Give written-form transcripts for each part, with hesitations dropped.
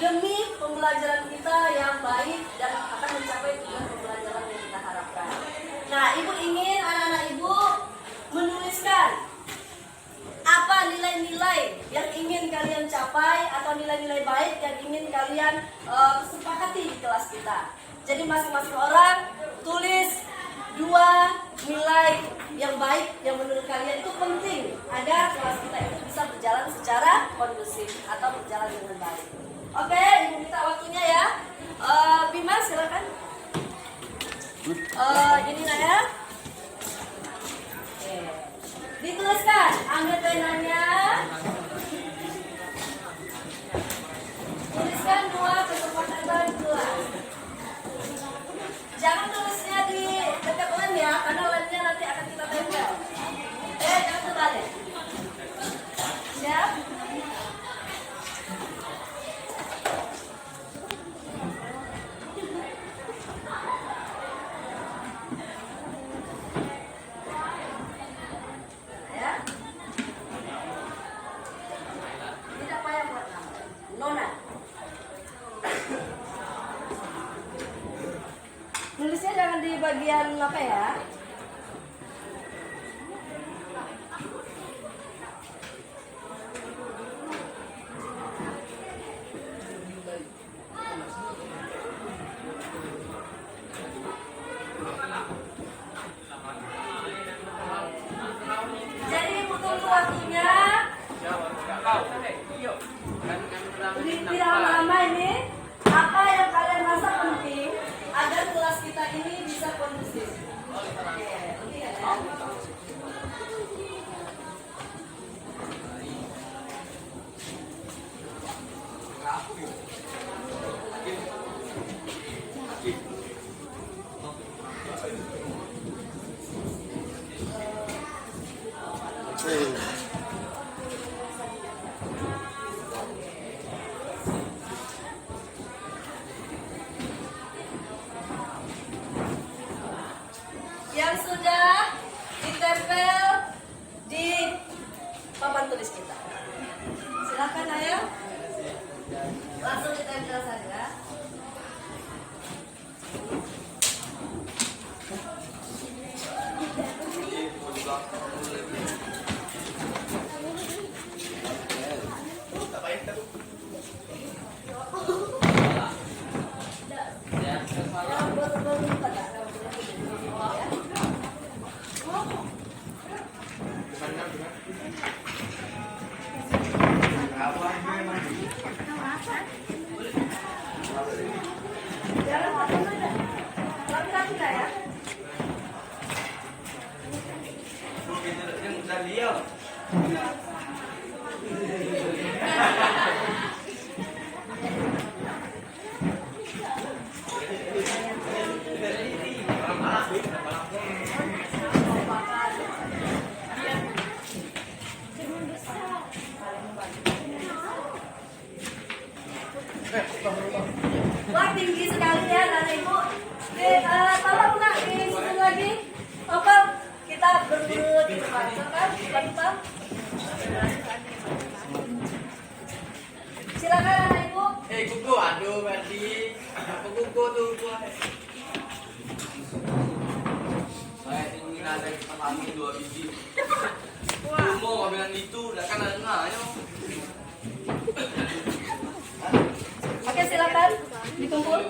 demi pembelajaran kita yang baik dan akan mencapai tujuan pembelajaran yang kita harapkan. Nah, Ibu ingin anak-anak Ibu menuliskan apa nilai-nilai yang ingin kalian capai atau nilai-nilai baik yang ingin kalian sepakati di kelas kita. Jadi masing-masing orang tulis 2 nilai yang baik yang menurut kalian itu penting agar kelas kita itu bisa berjalan secara kondusif atau berjalan dengan baik. Oke, Ibu minta waktunya ya. Bima silakan. Ini ya. Oke. Dituliskan, ambil penanya. Tuliskan 2 kesepakatan kelas. Jangan tulisnya di dekat lem ya, karena lemnya nanti akan kita tempel. Jangan terbalik. Siap? Ya. Tidak payah buat nama. Nona. Nulisnya jangan di bagian apa ya? Jadi butuh waktunya. Tidak lama ini. Apa yang kalian rasa penting agar kelas kita ini bisa kondusif? Yang sudah ditempel di papan tulis kita. Silakan ayo. Langsung ditempel saja. Wah, tinggi sekali ya anak ibu. Tolong nak disusun lagi. Apa kita berburu di depan kan? Silakan anak ibu. Kuku, aduh Ferdi. Kuku tuh gua. Saya ingin ada kesempatan 2 biji. Wah, mau bilang gitu, udah kan ada ayo. Oke, silakan dikumpul.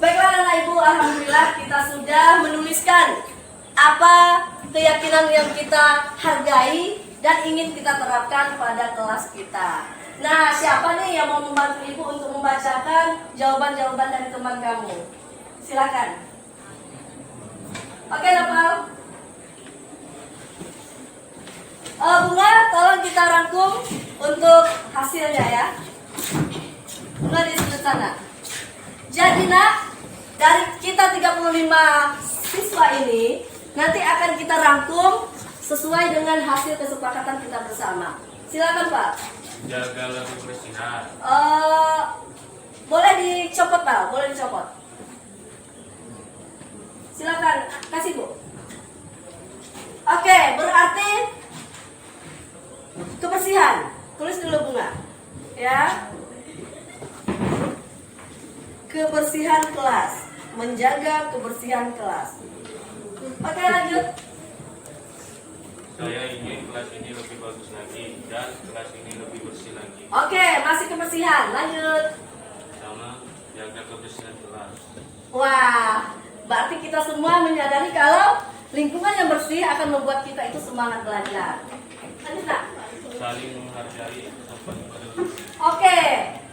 Baiklah anak ibu, alhamdulillah kita sudah menuliskan apa keyakinan yang kita hargai dan ingin kita terapkan pada kelas kita. Nah, siapa nih yang mau membantu ibu untuk membacakan jawaban-jawaban dari teman kamu? Silakan. Oke, Nopal. Bunga, tolong kita rangkum untuk hasilnya ya. Bunga di sebelah sana. Jadi nak, dari kita 35 siswa ini nanti akan kita rangkum sesuai dengan hasil kesepakatan kita bersama. Silakan Pak. Jaga lebih bersinar. Boleh dicopot Pak, boleh dicopot. Silakan kasih Bu. Oke, berarti kebersihan. Tulis dulu Bunga. Ya. Kebersihan kelas. Menjaga kebersihan kelas. Oke, lanjut. Saya ingin kelas ini lebih bagus lagi dan kelas ini lebih bersih lagi. Oke, masih kebersihan. Lanjut. Sama jaga kebersihan kelas. Wah, berarti kita semua menyadari kalau lingkungan yang bersih akan membuat kita itu semangat belajar. Lanjut nak. Saling menghargai sopan pada guru. Oke,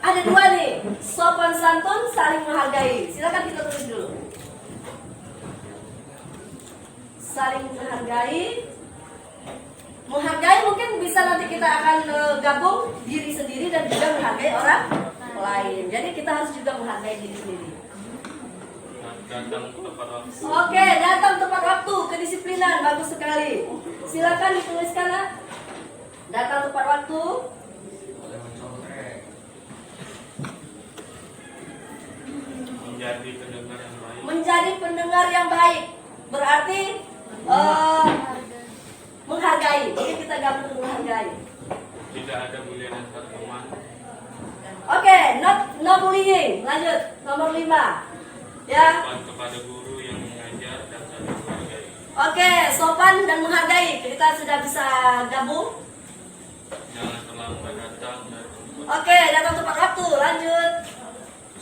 ada dua nih. Sopan santun, saling menghargai. Silakan kita tulis dulu. Saling menghargai. Menghargai mungkin bisa nanti kita akan gabung diri sendiri dan juga menghargai orang lain. Jadi kita harus juga menghargai diri sendiri. Datang tepat waktu. Oke, datang tepat waktu, kedisiplinan, bagus sekali. Silakan dituliskan nak. Datang tepat waktu. Menjadi pendengar yang baik. Menjadi pendengar yang baik. Berarti menghargai. Jadi kita gabung menghargai. Tidak ada bullying antar teman. Oke, no bullying. Lanjut, nomor 5. Ya. Sopan kepada guru yang mengajar dan saling menghargai. Oke, sopan dan menghargai. Kita sudah bisa gabung. Jangan terlambat datang dan Oke, datang tepat waktu. Lanjut.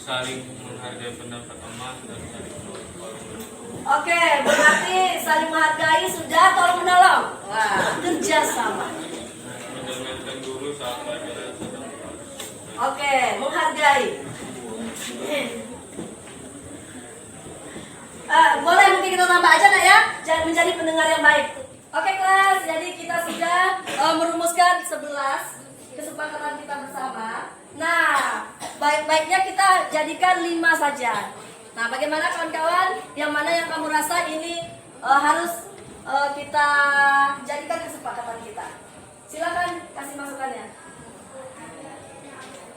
saling menghargai pendapat teman dan saling tolong menolong. Oke, berarti saling menghargai sudah tolong menolong. Wah, kerjasama. Mendengarkan guru saat pelajaran sedang berlangsung. Oke, menghargai. Boleh mungkin kita tambah aja nak ya, menjadi pendengar yang baik. Oke kelas, jadi kita sudah merumuskan 11 kesepakatan kita bersama. Nah, baik-baiknya kita jadikan 5 saja. Nah, bagaimana kawan-kawan? Yang mana yang kamu rasa ini harus kita jadikan kesepakatan kita? Silakan kasih masukannya.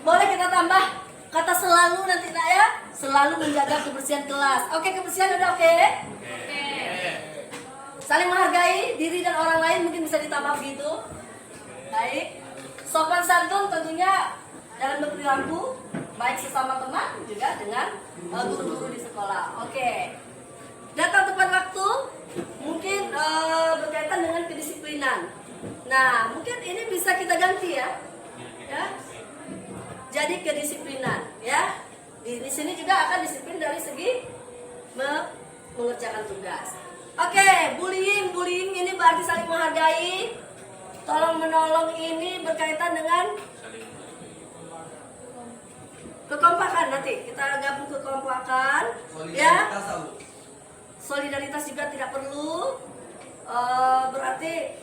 Boleh kita tambah kata selalu nanti nak ya, selalu menjaga kebersihan kelas. Oke, kebersihan udah oke? Oke. Saling menghargai diri dan orang lain mungkin bisa ditambah begitu. Baik. Sopan santun tentunya dalam berperilaku baik sesama teman juga dengan guru-guru di sekolah. Oke. Datang tepat waktu mungkin berkaitan dengan kedisiplinan. Nah, mungkin ini bisa kita ganti ya. Ya. Jadi kedisiplinan, ya. Di sini juga akan disiplin dari segi mengerjakan tugas. Oke, bullying ini berarti saling menghargai. Tolong menolong ini berkaitan dengan kekompakan nanti. Kita gabung kekompakan, ya. Solidaritas juga tidak perlu. Berarti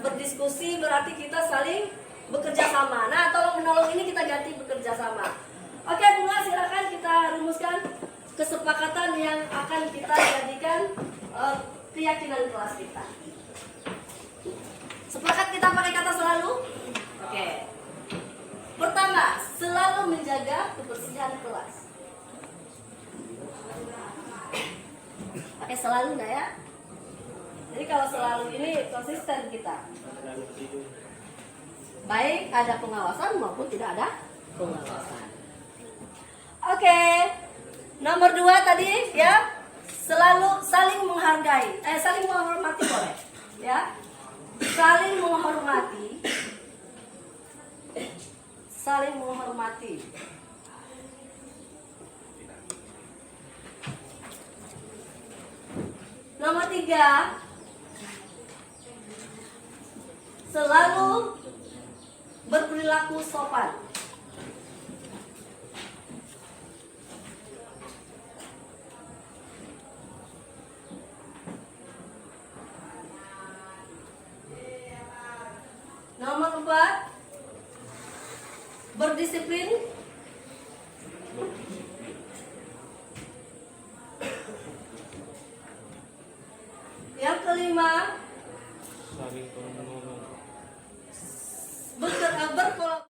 berdiskusi berarti kita saling bekerja sama. Nah, tolong menolong ini kita ganti bekerja sama. Oke, Bunga, silakan kita rumuskan kesepakatan yang akan kita jadikan keyakinan kelas kita. Sepakat kita pakai kata selalu? Oke. Pertama, selalu menjaga kebersihan kelas. Pakai selalu enggak ya? Jadi kalau selalu ini konsisten kita. Baik ada pengawasan maupun tidak ada pengawasan. Oke. Nomor 2 tadi ya, selalu saling menghargai. Saling menghormati boleh. Ya. Saling menghormati. Saling menghormati. Nomor 3, selalu berperilaku sopan. Nomor 4, berdisiplin. Yang kelima, Saling tolong menolong. berkolaborasi.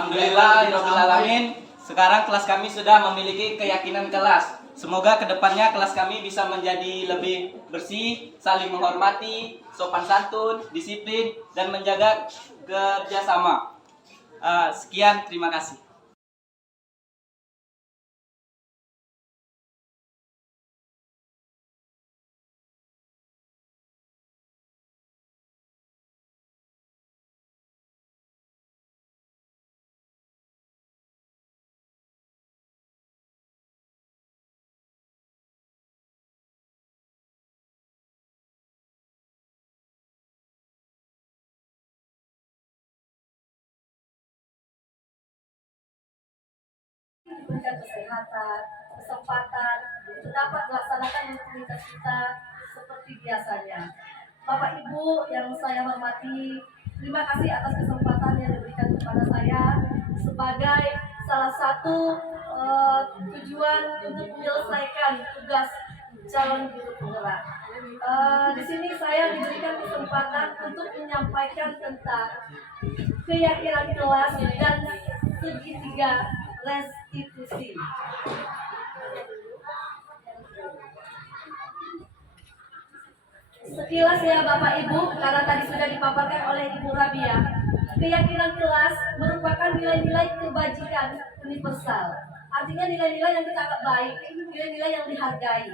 Alhamdulillah, Rabbil Alamin. Sekarang kelas kami sudah memiliki keyakinan kelas. Semoga kedepannya kelas kami bisa menjadi lebih bersih, saling menghormati, sopan santun, disiplin, dan menjaga kerjasama. Sekian, terima kasih. Diberikan kesehatan, kesempatan untuk dapat melaksanakan rutinitas kita seperti biasanya. Bapak Ibu yang saya hormati, terima kasih atas kesempatan yang diberikan kepada saya sebagai salah satu tujuan untuk menyelesaikan tugas calon guru penggerak. Di sini saya diberikan kesempatan untuk menyampaikan tentang keyakinan kelas dan segitiga restitusi. Sekilas ya Bapak Ibu, karena tadi sudah dipaparkan oleh Ibu Rabia, keyakinan kelas merupakan nilai-nilai kebajikan universal. Artinya nilai-nilai yang kita anggap baik, nilai-nilai yang dihargai.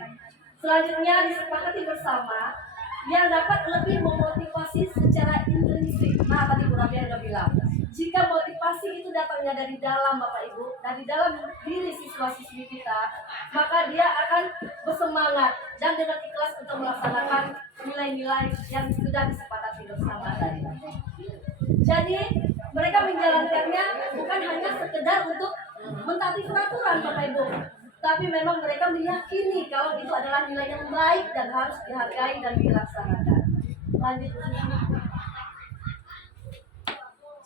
Selanjutnya disepakati bersama yang dapat lebih memotivasi secara intrinsik. Nah, tadi Bu Rabia sudah bilang, jika motivasi itu datangnya dari dalam Bapak Ibu, dari dalam diri siswa-siswi kita, maka dia akan bersemangat dan dengan ikhlas untuk melaksanakan nilai-nilai yang sudah disepakati bersama tadi. Jadi mereka menjalankannya bukan hanya sekedar untuk mentaati peraturan Bapak Ibu, tapi memang mereka meyakini kalau itu adalah nilai yang baik dan harus dihargai dan dilaksanakan. Lanjut.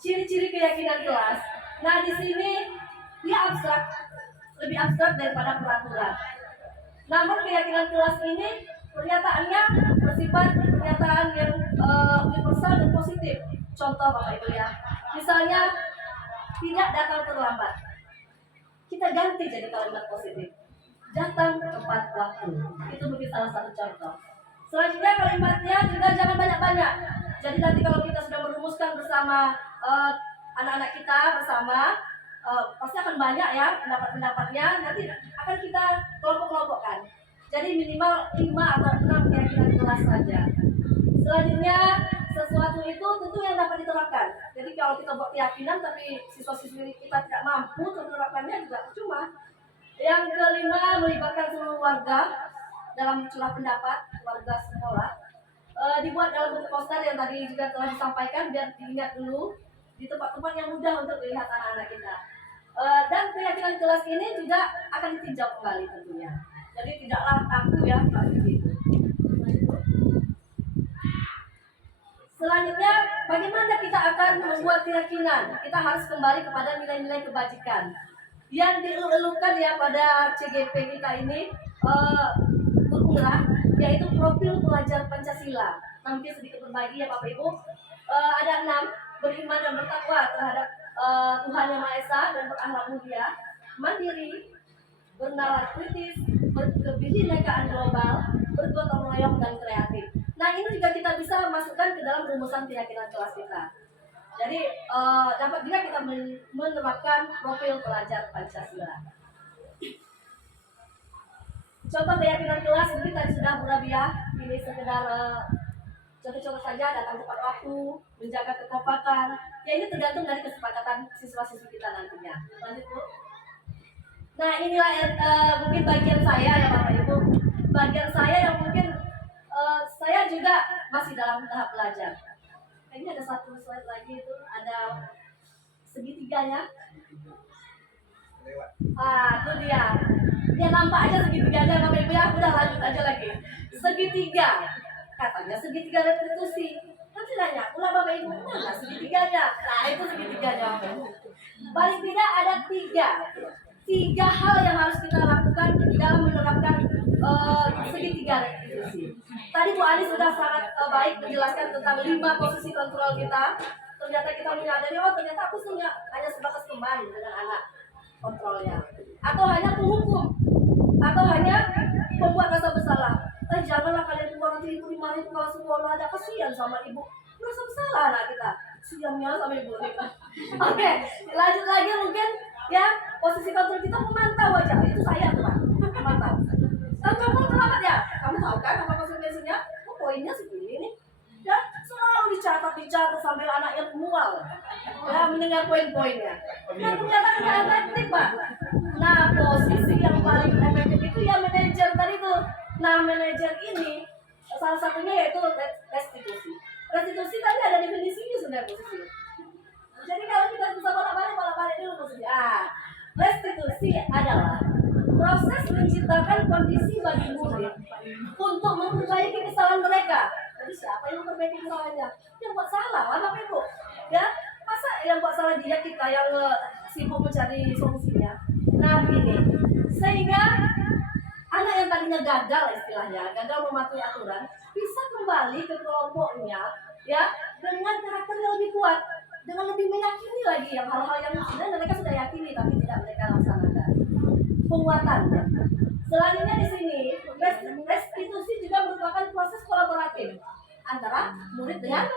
Ciri-ciri keyakinan kelas. Nah, di sini dia abstrak, lebih abstrak daripada peraturan. Namun keyakinan kelas ini pernyataannya bersifat pernyataan yang universal dan positif. Contoh Bapak Ibu ya, misalnya tidak datang terlambat. Kita ganti jadi kalimat positif. Datang tepat waktu. Itu mungkin salah satu contoh. Selanjutnya kalimatnya juga jangan banyak-banyak. Jadi nanti kalau kita sudah merumuskan bersama anak-anak kita bersama, pasti akan banyak ya pendapat-pendapatnya. Nanti akan kita kelompok-kelompokkan. Jadi minimal 5 atau 6 keyakinan kelas saja. Selanjutnya sesuatu itu tentu yang dapat diterapkan. Jadi kalau kita buat keyakinan tapi siswa-siswi kita tidak mampu untuk menerapkannya juga cuma. Yang kelima, melibatkan seluruh warga dalam curah pendapat warga sekolah. Dibuat dalam bentuk poster yang tadi juga telah disampaikan biar diingat dulu di tempat-tempat yang mudah untuk dilihat anak-anak kita. Dan keyakinan kelas ini juga akan ditinjau kembali tentunya. Jadi tidaklah aku ya begitu. Selanjutnya, bagaimana kita akan membuat keyakinan? Kita harus kembali kepada nilai-nilai kebajikan yang dielu-elukan ya pada CGP kita ini berkurang, yaitu profil pelajar Pancasila. Nanti sedikit berbagi ya Bapak Ibu. Ada 6, beriman dan bertakwa terhadap Tuhan Yang Maha Esa dan berakhlak mulia, mandiri, bernalar kritis, berkebinekaan global, bergotong royong dan kreatif. Nah, ini juga kita bisa masukkan ke dalam rumusan keyakinan kelas kita. Jadi dapat juga kita menerapkan profil pelajar Pancasila. Contoh keyakinan kelas seperti tadi sudah Bu Rabia, ini sekedar contoh-contoh saja, datang tepat waktu, menjaga kekompakan. Ya ini tergantung dari kesepakatan siswa-siswi kita nantinya. Lanjut Bu. Nah inilah mungkin bagian saya ya Bapak Ibu. Bagian saya yang mungkin saya juga masih dalam tahap belajar. Ini ada satu slide lagi itu, ada segitiganya. Itu dia. Dia nampak aja segitiganya Bapak Ibu ya. Udah lanjut aja lagi. Segitiga. Katanya segitiga restitusi. Nanti nanya, ulah Bapak Ibu, mana segitiganya? Nah itu segitiganya. Paling tidak ada 3 hal yang harus kita lakukan dalam menerapkan segitiga restitusi. Tadi Bu Ani sudah sangat baik menjelaskan tentang 5 posisi kontrol kita. Ternyata kita menyadari, oh ternyata aku hanya sebatas teman dengan anak. kontrolnya, atau hanya penghukum, atau hanya pembuat rasa bersalah. Janganlah kalian keluar nanti ibu dimarahin kalau sekolah, ada kasihan sama ibu, merasa bersalah anak kita, siamnya sama ibu. Oke, lanjut lagi mungkin ya, posisi kontrol kita memantau aja, itu saya tuh Pak, memantau. Kamu terlambat ya, kamu tahu kan apa konsekuensinya? Oh, poinnya segini nih. Ya, selalu dicatat sampai anak yang mual ya mendengar poin-poinnya. Nah, ternyata tidak efektif Pak. Nah, posisi yang paling efektif itu ya manajer tadi tuh. Nah, manajer ini salah satunya yaitu restitusi. Restitusi tadi ada definisinya sebenarnya posisi. Jadi kalau kita bisa bolak-balik dulu posisi. Restitusi adalah proses menciptakan kondisi bagi murid untuk memperbaiki kesalahan mereka. Jadi siapa yang memperbaiki kesalahannya? Yang buat salah, Bapak Ibu. Ya, masa yang buat salah dia, kita yang sibuk mencari solusinya. Nah, begini. Sehingga anak yang tadinya gagal istilahnya, gagal mematuhi aturan, bisa kembali ke kelompoknya ya dengan karakter yang lebih kuat, dengan lebih meyakini lagi yang hal-hal yang sebenarnya mereka sudah yakini tapi tidak mereka laksanakan. Penguatannya. Selanjutnya di sini, restitusi juga merupakan proses kolaboratif antara murid dengan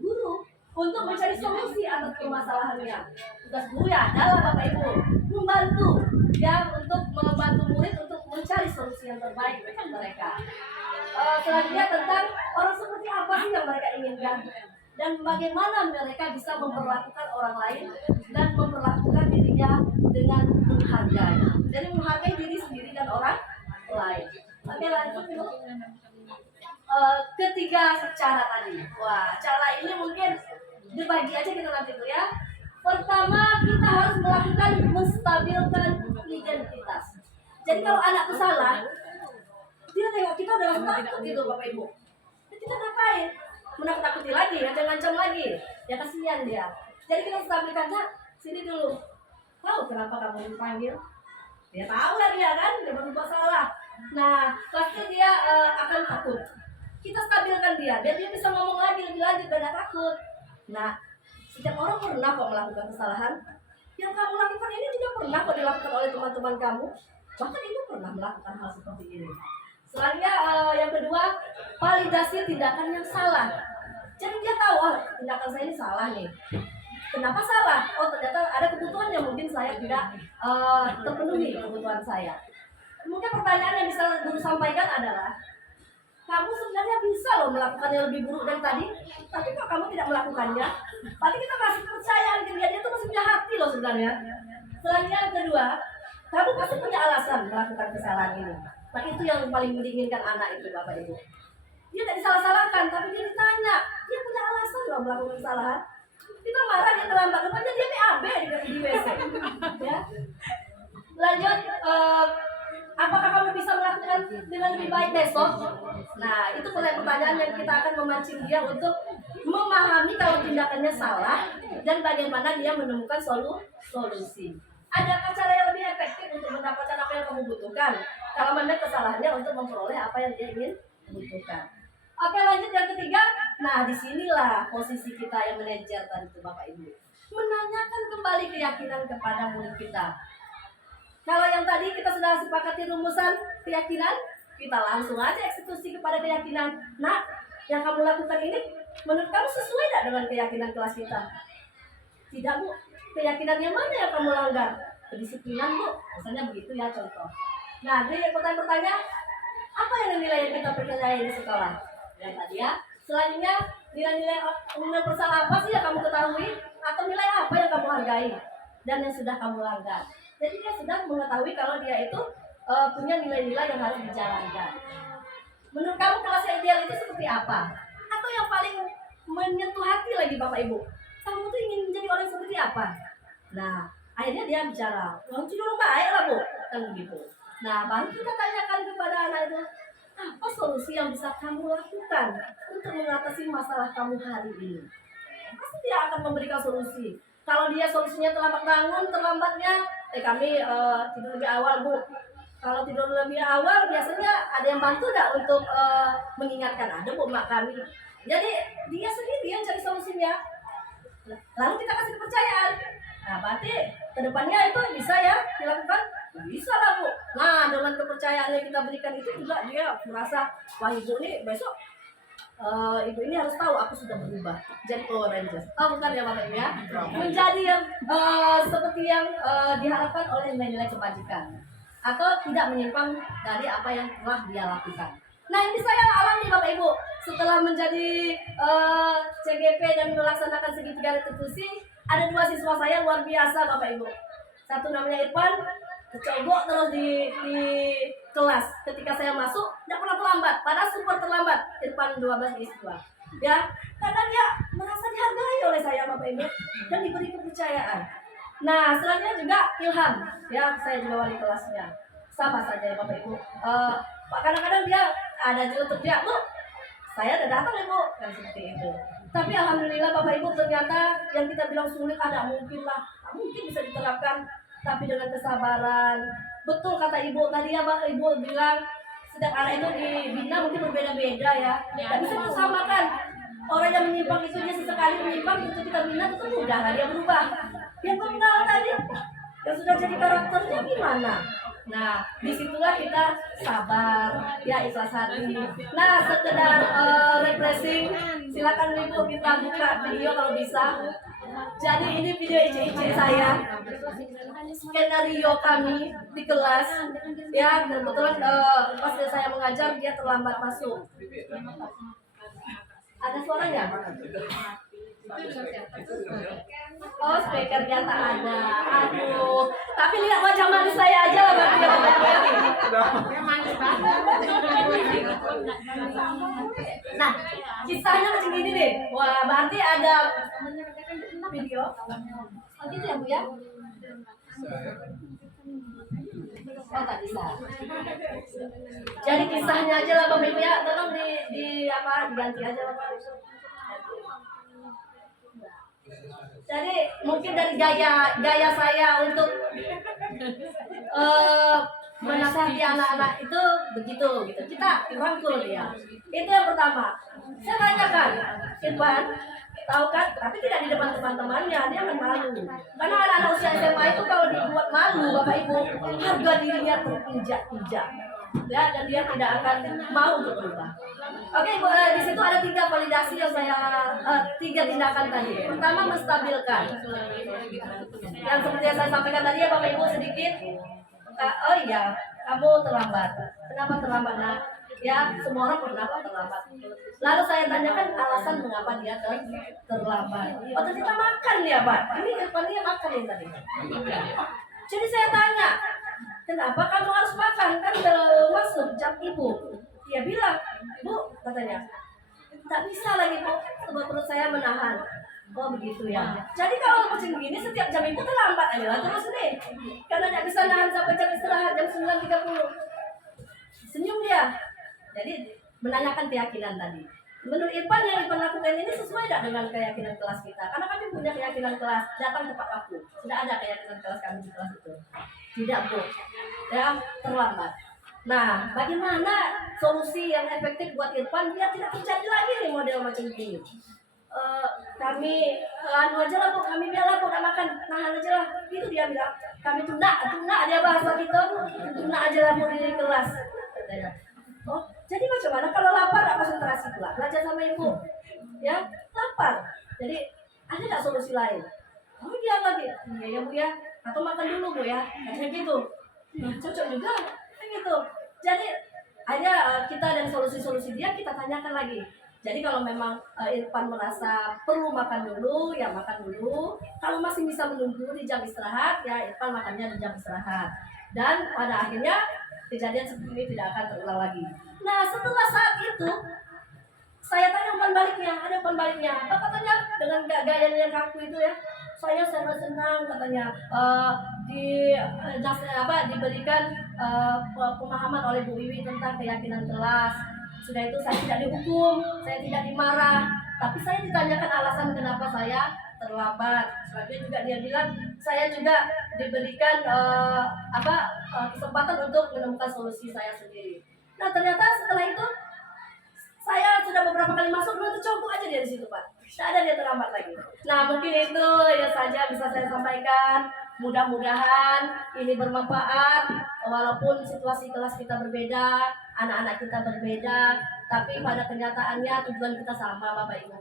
guru untuk mencari solusi atas permasalahannya. Tugas guru ya adalah Bapak Ibu membantu ya untuk membantu murid untuk mencari solusi yang terbaik untuk mereka. Selanjutnya tentang orang seperti apa sih yang mereka inginkan dan bagaimana mereka bisa memperlakukan orang lain dan memperlakukan dirinya dengan menghargai. Jadi menghargai diri sendiri dan orang lain. Oke, lanjut dulu. Ketiga cara tadi. Wah, cara ini mungkin dibagi aja kita nanti tuh ya. Pertama, kita harus melakukan menstabilkan identitas. Jadi kalau anak itu salah, dia tengok kita udah langsung takut gitu Bapak Ibu. Jadi kita ngapain? Menakut-takuti lagi, ngancam-ngancam lagi. Ya kasihan dia. Jadi kita stabilkan, Nak, sini dulu. Tahu kenapa kamu dipanggil? Dia tahu lah dia kan, dia berbuat salah. Nah, pasti dia akan takut. Kita stabilkan dia, biar dia bisa ngomong lagi lebih lanjut dan tidak takut. Nah, setiap orang pernah kok melakukan kesalahan. Yang kamu lakukan ini juga pernah kok dilakukan oleh teman-teman kamu. Bahkan ibu pernah melakukan hal seperti ini. Selanjutnya yang kedua, validasi tindakan yang salah. Jadi dia tahu, oh tindakan saya ini salah nih. Kenapa salah? Oh ternyata ada kebutuhan yang mungkin saya tidak terpenuhi kebutuhan saya. Mungkin pertanyaan yang bisa guru sampaikan adalah, kamu sebenarnya bisa loh melakukan yang lebih buruk dari tadi, tapi kok kamu tidak melakukannya? Berarti kita kasih kepercayaan ke dia tuh masih punya hati loh sebenarnya. Selanjutnya yang kedua, kamu pasti punya alasan melakukan kesalahan ini. Nah itu yang paling diinginkan anak itu Bapak Ibu. Dia tidak disalah-salahkan, tapi dia ditanya, dia punya alasan loh melakukan kesalahan. Kita marah dia terlambat, rupanya dia BAB di WC. Ya. Lanjut, apakah kamu bisa melakukan dengan lebih baik besok? Nah, itu pertanyaan yang kita akan memancing dia untuk memahami kalau tindakannya salah dan bagaimana dia menemukan solusi. Adakah cara yang lebih efektif untuk mendapatkan apa yang kamu butuhkan? Kalau memang kesalahannya untuk memperoleh apa yang dia ingin butuhkan. Oke, lanjut yang ketiga. Nah, disinilah posisi kita yang manajer tadi itu Bapak Ibu. Menanyakan kembali keyakinan kepada murid kita. Kalau yang tadi kita sudah sepakati rumusan keyakinan, kita langsung aja eksekusi kepada keyakinan. Nah, yang kamu lakukan ini menurut kamu sesuai tidak dengan keyakinan kelas kita? Tidak Bu, keyakinan yang mana yang kamu langgar? Kedisiplinan Bu, misalnya begitu ya contoh. Nah, jadi pertanyaan, apa yang nilai yang kita percaya di sekolah? Yang tadi ya. Selanjutnya, nilai-nilai universal apa sih yang kamu ketahui? Atau nilai apa yang kamu hargai? Dan yang sudah kamu langgar. Jadi dia sedang mengetahui kalau dia itu punya nilai-nilai yang harus dijalankan. Menurut kamu kelas yang ideal itu seperti apa? Atau yang paling menyentuh hati lagi Bapak Ibu? Kamu tuh ingin menjadi orang seperti apa? Nah, akhirnya dia bicara, kamu dulu baik lah Bu, kan begitu. Nah, baru kita tanyakan kepada anak itu, apa solusi yang bisa kamu lakukan untuk mengatasi masalah kamu hari ini? Pasti dia akan memberikan solusi. Kalau dia solusinya terlambat bangun, terlambatnya, kami tidur lebih awal Bu. Kalau tidur lebih awal, biasanya ada yang bantu nggak untuk mengingatkan? Ada Bu, mak kami. Jadi dia sendiri yang cari solusinya. Lalu kita kasih kepercayaan. Nah, berarti kedepannya itu bisa ya dilakukan? Bisa lah Bu. Nah, dengan kepercayaan yang kita berikan itu juga dia merasa, wah ibu ini besok ibu ini harus tahu aku sudah berubah jadi Power Rangers. Oh bukan ya Bapak Ibu ya, menjadi yang seperti yang diharapkan oleh nilai-nilai kebajikan atau tidak menyimpang dari apa yang telah dia lakukan. Nah ini saya alami Bapak Ibu setelah menjadi CGP dan melaksanakan segitiga retribusi. Ada 2 siswa saya luar biasa Bapak Ibu. Satu namanya Irfan, kecogok terus di kelas. Ketika saya masuk, tidak pernah terlambat. Padahal super terlambat. Irfan 12 siswa. Ya, karena dia merasa dihargai oleh saya Bapak Ibu dan diberi kepercayaan. Nah, selanjutnya juga Ilham. Ya, saya juga wali kelasnya. Sama saja ya Bapak Ibu. Kadang-kadang dia ada juga teriak, Bu, saya udah datang ya Bu, kan seperti itu. Tapi alhamdulillah Bapak Ibu ternyata yang kita bilang sulit ada mungkin lah, mungkin bisa diterapkan, tapi dengan kesabaran. Betul kata Ibu tadi ya Pak, Ibu bilang setiap anak itu dibina mungkin berbeda-beda ya, tidak bisa disamakan. Orang yang menyimpang itu dia sesekali menyimpang, itu kita bina itu mudah lah dia berubah. Yang benar tadi, yang sudah jadi karakternya gimana? Nah, disitulah kita sabar, ya ikhlas hati. Nah, sekedar refreshing, silakan Ibu kita buka video kalau bisa. Jadi ini video ice-ice saya, skenario kami di kelas. Ya, kebetulan pas saya mengajar dia terlambat masuk. Ada suaranya? Oh, speakernya tak ada. Aduh. Tapi lihat wajah manis saya aja lah berarti ya. Nah, kisahnya macam gini nih. Wah, berarti ada video. Oh, gitu ya, Bu ya? Oh, tak bisa. Jadi kisahnya aja lah Bapak Ibu ya. Tolong diganti aja Bapak. Jadi mungkin dari gaya saya untuk menasihati anak-anak itu begitu gitu. Kita rangkul dia. Itu yang pertama. Saya tanyakan, Irfan, tahu kan? Tapi tidak di depan teman-temannya, dia akan malu. Karena anak-anak usia SMA itu kalau dibuat malu, Bapak Ibu, harga dirinya terinjak-injak. Ya, dan dia tidak akan mau untuk berubah. Oke, di situ ada 3 validasi yang saya 3 tindakan tadi. Pertama, menstabilkan. Yang seperti yang saya sampaikan tadi ya Bapak Ibu sedikit. Oh iya, kamu terlambat. Kenapa terlambat? Nah, ya semua orang pernah terlambat. Lalu saya tanyakan alasan mengapa dia terlambat. Oh ternyata makan dia Pak. Ini dia makan yang tadi. Jadi saya tanya, kenapa kamu harus makan? Kan masuk jam ibu. Dia bilang, Bu, katanya, tak bisa lagi Bu, sebab perut saya menahan. Oh begitu ya. Jadi kalau kucing begini setiap jam ibu terlambat aja lah terus nih. Karena tidak bisa nahan sampai jam istirahat jam 9.30. Senyum dia. Jadi menanyakan keyakinan tadi. Menurut Irfan yang Irfan lakukan ini sesuai tidak dengan keyakinan kelas kita? Karena kami punya keyakinan kelas datang tepat waktu. Tidak ada keyakinan kelas kami di kelas itu. Tidak Bu. Ya terlambat. Nah, bagaimana solusi yang efektif buat Irfan biar tidak terjadi lagi nih model macam ini? Kami aja lah Bu, kami biarlah Bu gak makan, nahan aja lah. Itu dia bilang, kami tunda dia bahasa kita, tunda aja lah Bu di kelas. Oh, jadi macam mana kalau lapar gak konsentrasi pula? Belajar sama ibu, ya lapar. Jadi ada nggak solusi lain? Oh dia lagi, ya Bu ya, atau makan dulu Bu ya, kayak gitu. Cocok juga, kayak gitu. Jadi ada kita dan solusi-solusi dia kita tanyakan lagi. Jadi kalau memang Irfan merasa perlu makan dulu, ya makan dulu. Kalau masih bisa menunggu di jam istirahat, ya Irfan makannya di jam istirahat. Dan pada akhirnya kejadian seperti ini tidak akan terulang lagi. Nah setelah saat itu, saya tanya umpan baliknya, ada umpan baliknya. Apa katanya dengan gaya yang kaku itu ya? Saya sangat senang katanya diberikan pemahaman oleh Bu Wiwi tentang keyakinan kelas. Sudah itu saya tidak dihukum, saya tidak dimarah, tapi saya ditanyakan alasan kenapa saya terlambat. Sebagian juga dia bilang saya juga diberikan kesempatan untuk menemukan solusi saya sendiri. Nah ternyata setelah itu saya sudah beberapa kali masuk, belum tercongkok aja dia di situ Pak. Tidak ada dia terlambat lagi. Nah, mungkin itu yang saja bisa saya sampaikan. Mudah-mudahan ini bermanfaat. Walaupun situasi kelas kita berbeda, anak-anak kita berbeda, tapi pada kenyataannya tujuan kita sama, Bapak Ibu.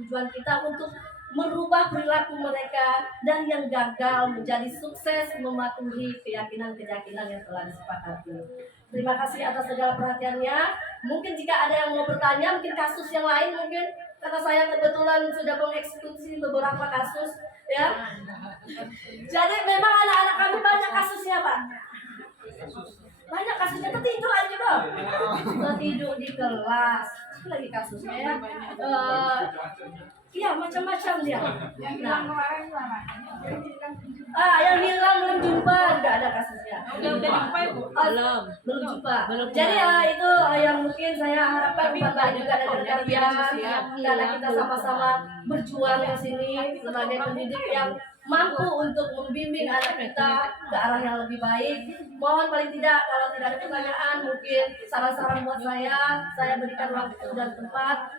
Tujuan kita untuk merubah perilaku mereka dan yang gagal menjadi sukses mematuhi keyakinan-keyakinan yang telah disepakati. Terima kasih atas segala perhatiannya. Mungkin jika ada yang mau bertanya, mungkin kasus yang lain mungkin, karena saya kebetulan sudah mengeksekusi beberapa kasus, ya. Jadi memang anak-anak kami banyak kasusnya, Pak. Banyak kasusnya tertidur aja, Bang. Tertidur di kelas. Itu lagi kasusnya ya. Iya, macam-macam dia. Nah, yang hilang belum jumpa, enggak ada kasusnya. Belum jumpa. Jadi itu yang mungkin saya harapkan kepada juga dari kalian, karena kita sama-sama berjuang di sini sebagai pendidik yang mampu untuk membimbing anak kita ke arah yang lebih baik. Mohon paling tidak kalau tidak ada pertanyaan, mungkin saran-saran buat saya berikan waktu dan tempat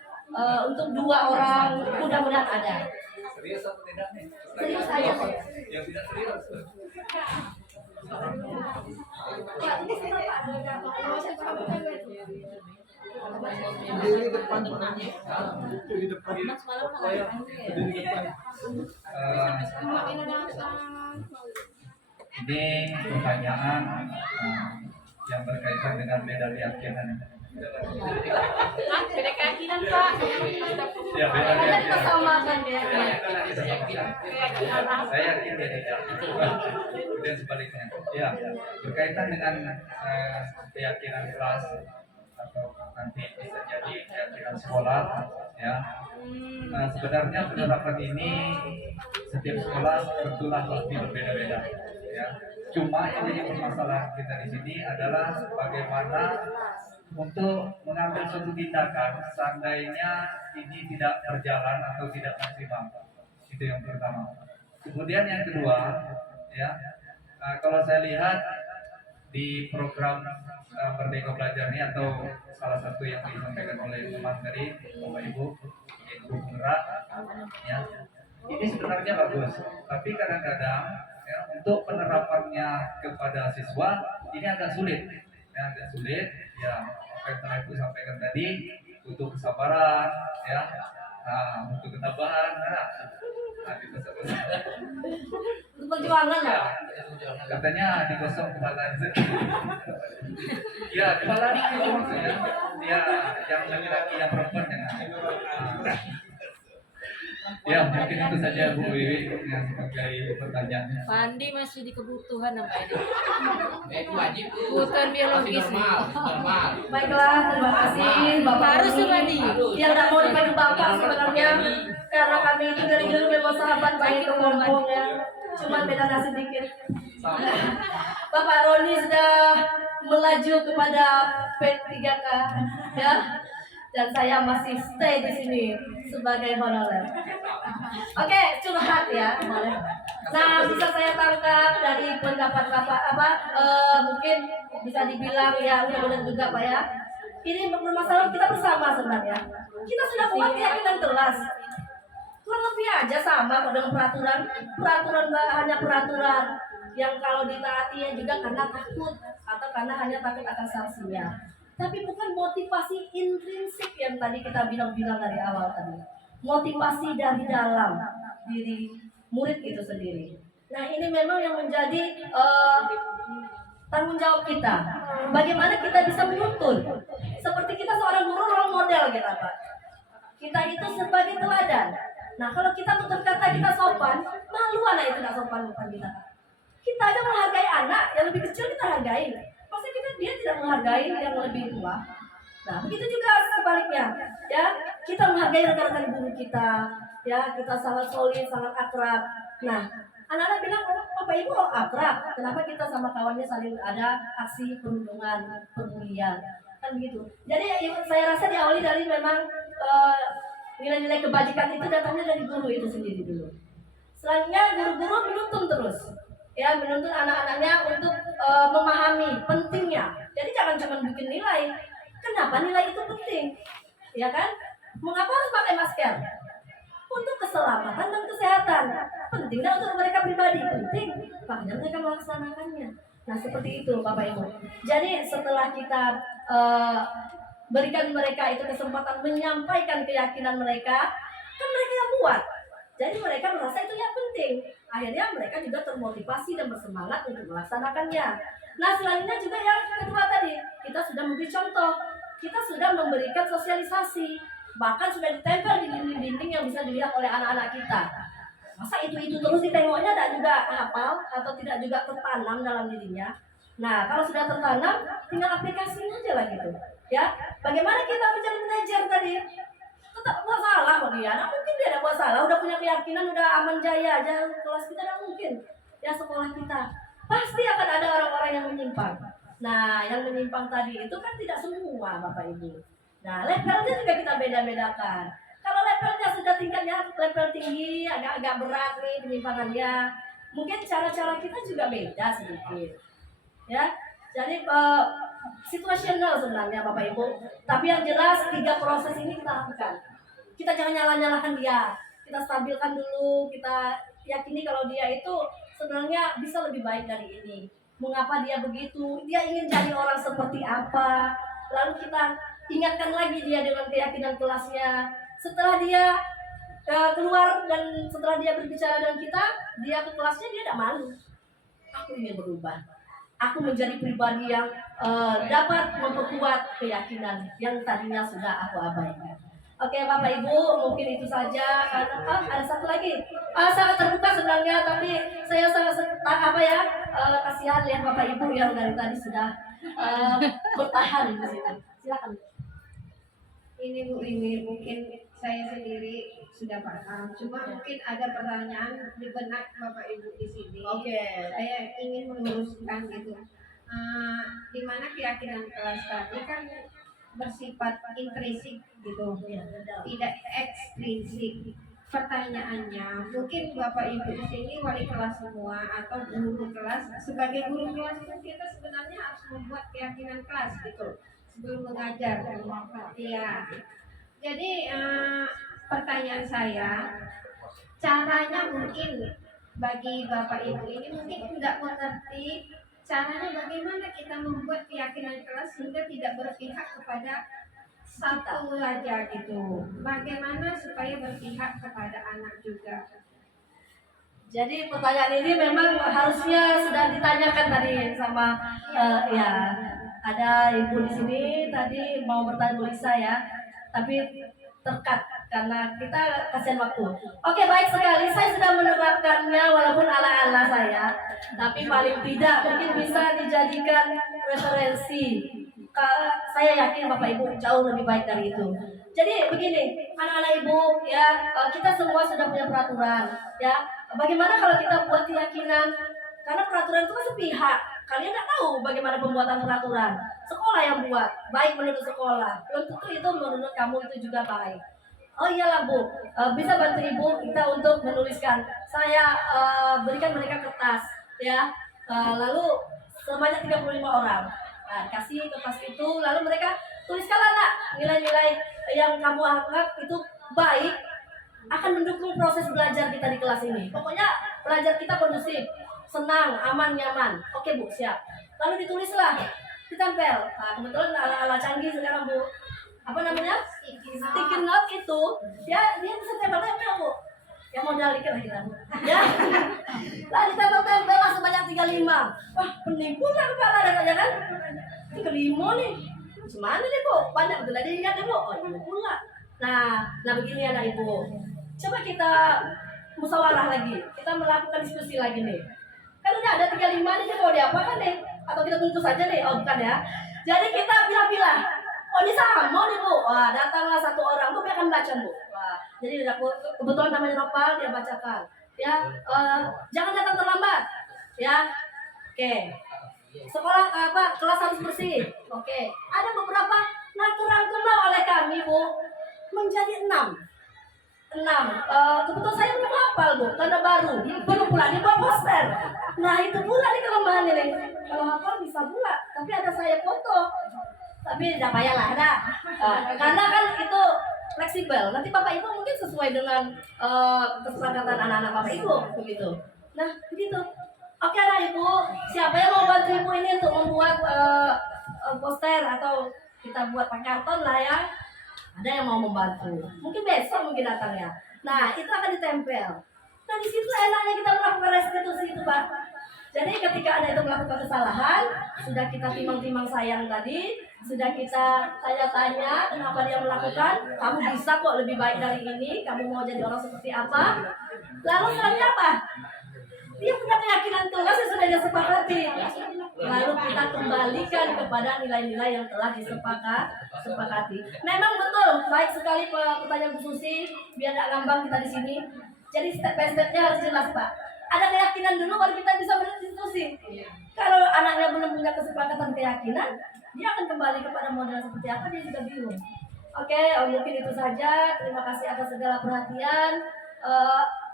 untuk 2 orang, mudah-mudahan ada. Serius atau tidak nih? Serius aja. Yang tidak serius. Pak, ini siapa, Pak? Di depan Pak. Di depan. Di depan. Ini pertanyaan yang berkaitan dengan beda keyakinan. Beda keyakinan, Pak. Ya, beda Kita keyakinan. samakan ya. Saya yakin dia tidak. Kemudian sebaliknya. Ya, berkaitan dengan keyakinan kelas atau nanti bisa jadi keyakinan sekolah. Ya. Nah, sebenarnya penerapan ini setiap sekolah tentulah pasti berbeda-beda. Ya. Cuma yang jadi permasalahan kita di sini adalah bagaimana untuk mengambil suatu tindakan seandainya ini tidak berjalan atau tidak maksimal. Itu yang pertama. Kemudian yang kedua, ya, kalau saya lihat di program Merdeka Belajar ini atau salah satu yang disampaikan oleh teman tadi, Bapak Ibu, Ibu Gerak, ya, ini sebenarnya bagus. Tapi kadang-kadang ya, untuk penerapannya kepada siswa ini agak sulit. Ya, agak sulit. Ya, apa yang telah Ibu sampaikan tadi, butuh kesabaran, ya, butuh ketabahan, itu Perjuangan lah. katanya digosok kepala. Ya, kepala itu maksudnya. Ya, yang laki-laki yang perempuan jangan. Ya, mungkin itu saja Bu Wiwi yang sebagai pertanyaan. Pandi masih di kebutuhan apa ini? Itu wajib. Kebutuhan biologis. Normal. Baiklah, terima kasih Bapak Harus Rudi. Bani. Yang tidak mau dipanggil Bapak sebenarnya karena kami itu dari dulu memang sahabat baik kelompok ya. Cuma beda nasi dikit. Bapak Roni sudah melaju kepada P3K ya. Dan saya masih stay di sini sebagai honorer. Oke, curhat ya, boleh. Nah, bisa saya tangkap dari pendapat Bapak mungkin bisa dibilang ya mudah-mudahan juga Pak ya. Ini permasalahan kita bersama sebenarnya. Kita sudah buat keyakinan kelas. Kurang lebih aja sama kok dengan peraturan. Peraturan hanya peraturan yang kalau ditaati ya juga karena takut atau karena hanya takut akan sanksinya. Tapi bukan motivasi intrinsik yang tadi kita bilang dari awal tadi. Motivasi dari dalam diri murid itu sendiri. Nah ini memang yang menjadi tanggung jawab kita. Bagaimana kita bisa menuntun? Seperti kita seorang guru role model kita Pak. Kita itu sebagai teladan. Nah kalau kita tutur kata kita sopan, malu anak itu tidak sopan bukan kita. Kita aja menghargai anak yang lebih kecil kita hargai. Pasti dia tidak menghargai yang lebih tua. Nah, begitu juga sebaliknya, ya. Kita menghargai rekan-rekan guru kita, ya. Kita sangat solid, sangat akrab. Nah, anak-anak bilang, Bapak Ibu akrab. Kenapa kita sama kawannya saling ada aksi perundungan, perbulian, kan begitu. Jadi saya rasa diawali dari memang nilai-nilai kebajikan itu datangnya dari guru itu sendiri dulu. Selanjutnya guru-guru menuntun terus. Ya, menuntut anak-anaknya untuk memahami pentingnya. Jadi jangan cuma bikin nilai. Kenapa nilai itu penting? Ya kan? Mengapa harus pakai masker? untuk keselamatan dan kesehatan. Penting dan untuk mereka pribadi, penting. Makanya mereka melaksanakannya. Nah, seperti itu Bapak Ibu. Jadi setelah kita berikan mereka itu kesempatan menyampaikan keyakinan mereka, kan mereka yang buat. Jadi mereka merasa itu yang penting. Akhirnya mereka juga termotivasi dan bersemangat untuk melaksanakannya. Nah, selanjutnya juga yang kedua tadi, kita sudah memberi contoh. Kita sudah memberikan sosialisasi. Bahkan sudah ditempel di dinding-dinding yang bisa dilihat oleh anak-anak kita. Masa itu terus ditengoknya tidak juga hafal atau tidak juga tertanam dalam dirinya. Nah, kalau sudah tertanam, tinggal aplikasinya aja lah gitu. Ya, bagaimana kita menjadi manajer tadi? Tetap buat salah kok dia. Nah, mungkin dia tidak buat salah, udah punya keyakinan, udah aman jaya aja. Kelas kita tidak mungkin. Ya, sekolah kita pasti akan ada orang-orang yang menyimpang. Nah, yang menyimpang tadi itu kan tidak semua Bapak Ibu. Nah, levelnya juga kita beda-bedakan. Kalau levelnya sudah tingkatnya level tinggi, agak-agak berat nih penyimpangannya, mungkin cara-cara kita juga beda sedikit. Ya, jadi situasional sebenarnya Bapak Ibu. Tapi yang jelas 3 proses ini kita lakukan. Kita jangan nyalah-nyalakan dia. Kita stabilkan dulu, kita yakini kalau dia itu sebenarnya bisa lebih baik dari ini. Mengapa dia begitu? Dia ingin jadi orang seperti apa? Lalu kita ingatkan lagi dia dengan keyakinan kelasnya. Setelah dia keluar dan setelah dia berbicara dengan kita, dia ke kelasnya dia tidak malu. Aku ingin berubah. Aku menjadi pribadi yang dapat memperkuat keyakinan yang tadinya sudah aku abaikan. Oke Bapak Ibu, mungkin itu saja. Ada satu lagi. Sangat terbuka sebenarnya, tapi saya sangat kasihan lihat Bapak Ibu yang dari tadi sudah bertahan di situ. Silakan. Ini Bu, ini mungkin saya sendiri sudah paham. Cuma mungkin ada pertanyaan di benak Bapak Ibu di sini. Oke. Saya ingin meluruskan gitu. Di mana keyakinan kelas tadi kan bersifat intrinsik gitu, tidak ekstrinsik. Pertanyaannya, mungkin Bapak Ibu di sini wali kelas semua atau guru kelas. Sebagai guru kelas itu kita sebenarnya harus membuat keyakinan kelas gitu sebelum mengajar. Iya. Jadi pertanyaan saya, caranya mungkin bagi Bapak Ibu ini mungkin tidak mengerti caranya bagaimana kita membuat keyakinan kelas sehingga tidak berpihak kepada satu aja gitu. Bagaimana supaya berpihak kepada anak juga. Jadi pertanyaan ini memang harusnya sudah ditanyakan tadi sama ya. Ada ibu di sini tadi mau bertanya Bu Lisa ya, tapi terkat karena kita kasihan waktu. Oke, baik sekali. Saya sudah menerapkannya walaupun ala-ala saya, tapi paling tidak mungkin bisa dijadikan referensi. Saya yakin Bapak Ibu jauh lebih baik dari itu. Jadi begini, anak-anak Ibu ya, kita semua sudah punya peraturan ya. Bagaimana kalau kita buat keyakinan? Karena peraturan itu kan sepihak. Kalian nggak tahu bagaimana pembuatan peraturan. Sekolah yang buat, baik menurut sekolah. Belum tentu itu menurut kamu itu juga baik. Oh iyalah Bu, bisa bantu Ibu kita untuk menuliskan. Saya berikan mereka kertas, ya. Lalu sebanyak 35 orang. Nah, kasih kertas itu, lalu mereka tuliskanlah nak nilai-nilai yang kamu anggap itu baik akan mendukung proses belajar kita di kelas ini. Pokoknya belajar kita kondusif, senang, aman, nyaman. Oke Bu, siap. Lalu ditulislah, ditempel. Nah, kebetulan ala-ala canggih sekarang Bu. Apa namanya? Sticky note itu, dia bisa tempel-tempel Bu. Yang modal dikit lah kita. Ya. Lah ditempel-tempel lah sebanyak 35. Wah, pening pula kepala ada kan? 35 nih. Gimana nih Bu? Banyak betul aja ingat ya Bu. Oh, iya pula. Nah begini anak Ibu. Coba kita musyawarah lagi. Kita melakukan diskusi lagi nih. Kan udah ada 35 nih, kita mau diapakan nih? Atau kita tunggu saja nih? Oh bukan ya. Jadi kita pilih-pilih. Oh ini sama nih Bu. Wah datanglah satu orang. Bu akan baca Bu. Wah, jadi kebetulan namanya Nopal dia bacakan. Ya, jangan datang terlambat. Ya, oke. Sekolah kelas harus bersih. Oke. Ada beberapa natural oleh kami Bu menjadi 6. Kebetulan saya belum hafal Bu, karena baru. Belum pula dibuat poster. Nah itu pula nih kelemahan ini. Kalau hafal bisa pula, tapi ada saya foto. Tapi tidak payah lah, ada. Karena kan itu fleksibel. Nanti Bapak Ibu mungkin sesuai dengan kesepakatan anak-anak Bapak Ibu begitu. Nah, begitu. Oke anak Ibu, siapa yang mau bantu Ibu ini untuk membuat poster atau kita buat pakai karton lah ya? Ada yang mau membantu. Mungkin besok mungkin datang ya. Nah, itu akan ditempel. Nah, di situ enaknya kita melakukan restitusi itu, Pak. Jadi ketika anak itu melakukan kesalahan, sudah kita timang-timang sayang tadi, sudah kita tanya-tanya kenapa dia melakukan, kamu bisa kok lebih baik dari ini, kamu mau jadi orang seperti apa. Lalu selanjutnya apa? Dia punya keyakinan kelas yang sudah dia sepakati. Lalu kita kembalikan kepada nilai-nilai yang telah disepakati. Memang betul, baik sekali pertanyaan Bu Susi, biar nggak ngambang kita di sini. Jadi step by stepnya harus jelas, Pak. Ada keyakinan dulu baru kita bisa berdiskusi. Kalau anaknya belum punya kesepakatan keyakinan, dia akan kembali kepada model seperti apa, dia juga bingung. Oke, mungkin itu saja. Terima kasih atas segala perhatian.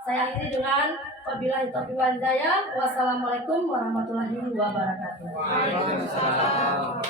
Saya akhiri dengan wabillahi taufiq wal hidayah. Wassalamualaikum warahmatullahi wabarakatuh. Waalaikumsalam.